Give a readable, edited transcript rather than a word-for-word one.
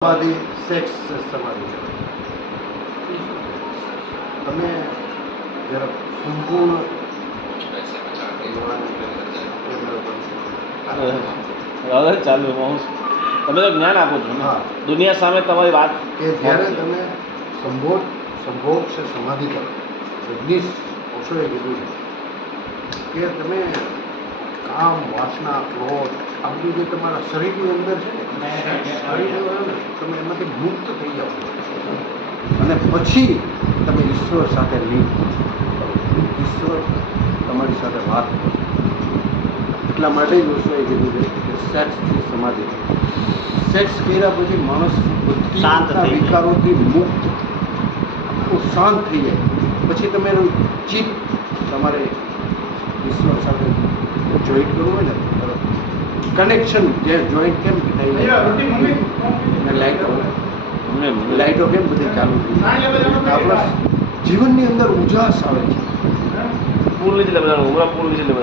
સમાધિ સેક્સ સમાધિ તમે જરા સંપૂર્ણ હવે ચાલુ હું તમે તો જ્ઞાન આપો છો ને હા. દુનિયા સામે તમારી વાત કે જ્યારે તમે સંભોગ છે સમાધિ કરો જગદીશ ઓશોએ કીધું છે કે તમે કામ વાસના ક્રોધ આ બધું જે તમારા શરીરની અંદર છે ને શરીર હોય ને તમે એમાંથી મુક્ત થઈ જાઓ અને પછી તમે ઈશ્વર સાથે લિંક ઈશ્વર તમારી સાથે વાત કરો એટલા માટે જ ઓશોએ કીધું છે કે સેક્સથી સમાધિ સેક્સ કર્યા પછી માણસ બધી શાંત થઈ જાય. વિકારોથી મુક્ત આખું શાંત થઈ જાય પછી તમે એનું ચિત્ત તમારે ઈશ્વર સાથે જોઈન્ટ કરવું હોય ને કનેક્શન જે જોઈન્ટ કેમ થઈ જાય અને લાઇટો કેમ બધી ચાલુ થઈ જાય આપણા જીવનની અંદર ઉજાસ આવે છે પૂર લીધી બધા ઉમરા પૂર લીધી બધા